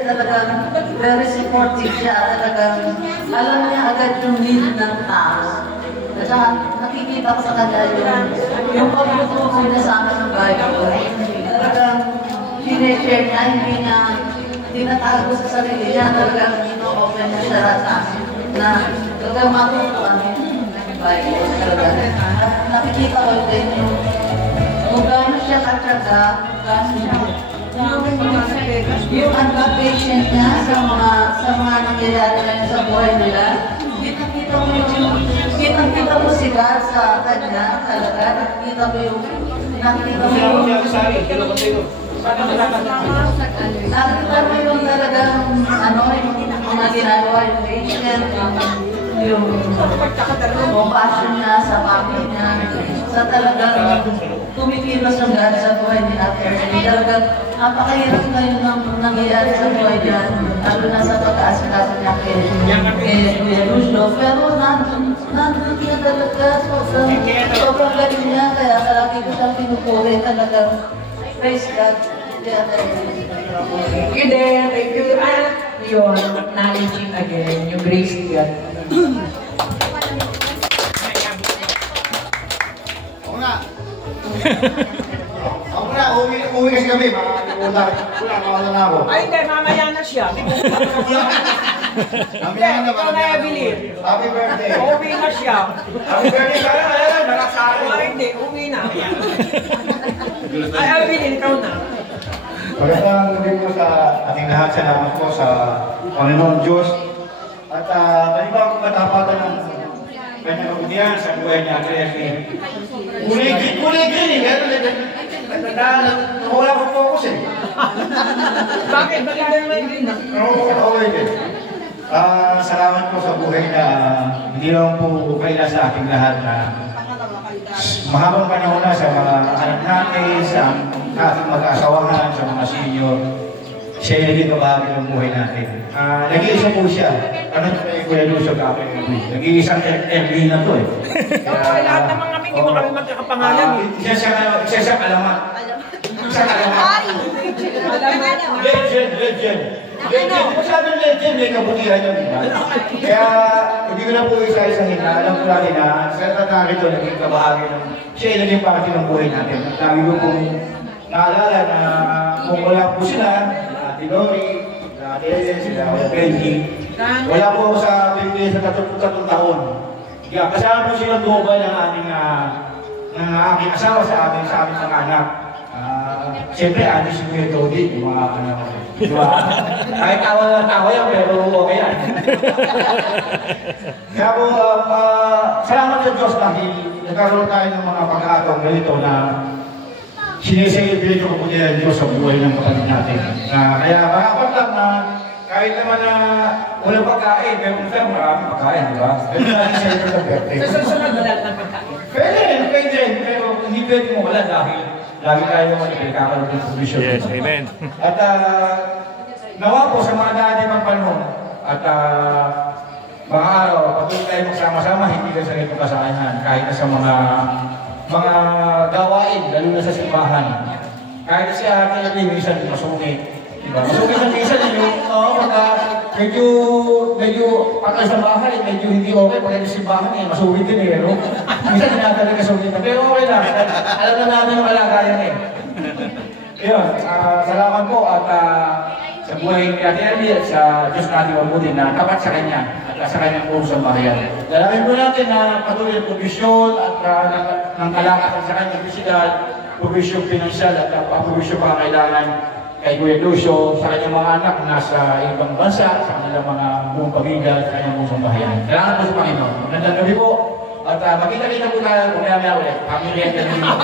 kasi talagang very supportive siya. Talagang alam niya agad yung need ng tao. Kasi nakikita ko sa kanya yung pagtutusin niya sa akin ng Bible. Talagang sineshare niya, hindi niya tinatago sa sarili niya. Talagang ino-open niya siya sa akin na talagang matutuan ng Bible. At nakikita ko din kung gaano siya katsaga, kung gaano siya yung unpatient niya sa mga nangyayari ngayon sa buhay nila. Kitang-kita mo si God sa kanya talaga. Nakikita mo yung talagang yung mga ginagawa, yung patient, yung compassion niya sa family niya, sa talagang tumikilos ng God sa buhay ni Ate Ernie. Talagang napakahirap ngayon ng nangyayari sa buhay niya, lalo na sa pag-aasikaso niya kay Kuya Lucio. Pero nandun niya talaga, sobrang galing niya, kaya lagi ko siyang pinupuri talagang praise God. Thank you there, thank you. Yun, acknowledging again yung grace of God. Ako na, uwi kasi kami, wala na ako. Ay, hindi, mamaya na siya. Mamaya na, ikaw na Evelyn. Happy birthday. Uwi na siya. Happy birthday ka na, nakasari. Ay, hindi, uwi na. Ay, Evelyn, ikaw na. Magandang gabi po sa ating lahat, salamat po sa Panginoon Diyos. At panibagong katapatan ng kanyang kabutihan sa buhay niya, Ate Ernie. Kuligin eh, wala ko focus eh. Bakit? Bakit naman din na? Okay din. Salamat po sa buhay na hindi lang po kaila sa ating lahat na mahabang panahon na sa mga anak natin, sa ating mag-asawahan, sa mga senior. Siya yung naging kabahagi ng buhay natin. Nag-iisa po siya. Ano ito kay Kuya Lucio Cape? Nag-iisang MB na to eh. Kaya lahat ng mga hindi mo kami magkakapangalan eh. Isa siyang alamat. Isang alamat. Legend. Legend. Kung sabing legend, may kabutihan yun, diba? Kaya hindi ko na po isa-isahin na alam ko natin na sa tatarito naging kabahagi ng siya yung naging parte ng buhay natin. At lagi ko pong naalala na kung wala po sila, Ate Lori, Ate Ellen, sila, Benji, wala po ako sa Pilipinas sa 33 taon. Kaya kasama po silang global ng aking asawa sa aming mga anak. Siyempre, anis si Kuya Dodi, yung mga anak ko. Diba? Kahit tawa yan, pero okay yan. Kaya po, salamat sa Diyos dahil nagkaroon tayo ng mga pagkakataon ganito na sineselebrate yung kabutihan ng Diyos sa buhay ng kapatid natin. Kaya makapat lang na kahit naman na walang pagkain, pero kung maraming pagkain, di ba? Pwede natin celebrate ang birthday. Sa susunod wala ng pagkain. Pwede, pero hindi pwede mo wala dahil lagi tayo magkakaroon ng provision. Yes, amen. At nawa po sa mga dati ng panahon at mga araw, patuloy tayo magsama-sama, hindi ka sa rin pagkasayahan kahit na sa mga gawain, lalo na sa simbahan. Kahit na siya ating minsan masungit. Diba? Masungit ang minsan yung medyo pagka sa bahay, medyo hindi okay, pagka sa simbahan eh, masungit din eh. No? Minsan tinatali ka sungit na, pero okay lang. Alam na natin yung alagayan eh. Yun, salamat po at sa buhay ni Ate Ernie at sa Diyos natin mabuti na tapat sa Kanya at sa Kanyang puso sa bahayan. Dalawin po natin na patuloy ang provision at ng kalakasan sa Kanyang pisikal, provision pinansyal at provision pa kailangan kay Kuya Lucio sa kanyang mga anak nasa ibang bansa, sa kanilang mga buong pamilya at kanyang pusong bahayan. Salamat po sa Panginoon. Magandang gabi po at makita-kita po tayo kung kaya ulit. Happy birthday na ninyo.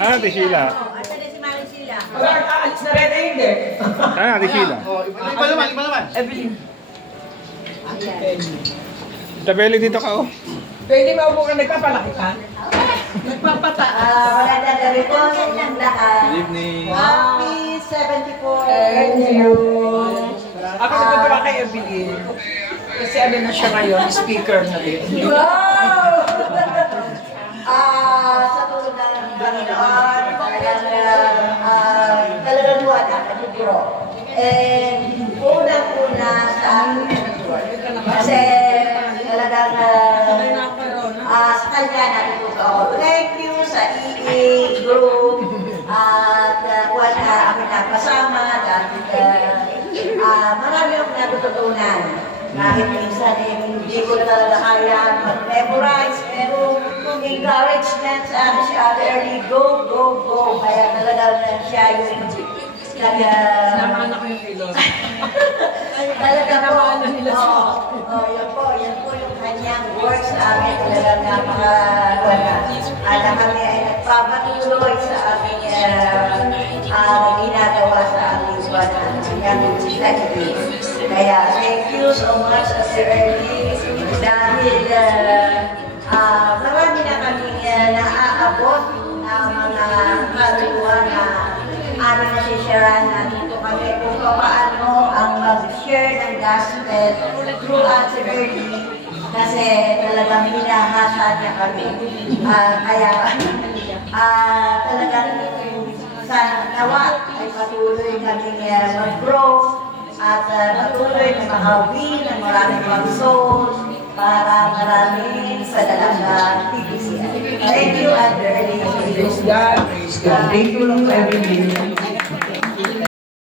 Ate Sheila. Alis na rin, hindi. Ate Sheila. Iba naman. Evelyn. Tabeli dito ka oh. Pwede maupo ka nagpapalaki ka? Wala na gabi po sa inyong lahat. Good evening. Happy 74. Thank you. Ako nagpapalaki kay Evelyn. Kasi ano na siya ngayon, speaker na rin. Wow! Sa tulong ng Panginoon, talagang nakatuturo. Unang-una sa aking mentor. Kasi talagang sa kanya natututo ako. Thank you sa EA group at kung kami nakasama dahil marami akong natututunan. Kahit minsan hindi ko talaga kaya mag-memorize, pero encouragement sa akin siya early, go, go, go. Kaya talaga siya yung Naman ako yung ilog. talaga po, yan po yung kanyang work sa amin. Talagang napaka-wala. At kami ay nagpapatuloy sa aming ginagawa sa aming studies. Kaya thank you so much, Sir Ernie, dahil marami na kami naaabot na mga kaluluwa na aming nasisharean na dito kami kung paano ang mag-share ng gospel through Sir Ernie kasi talagang hinahasa niya kami. Kaya talagang sa nawa ay patuloy kami mag-grow at patuloy na makawin ng maraming mga souls para maraming sa dalaga TBCI. Thank you, Andrew. Praise God. Praise God. Thank you lang for everything.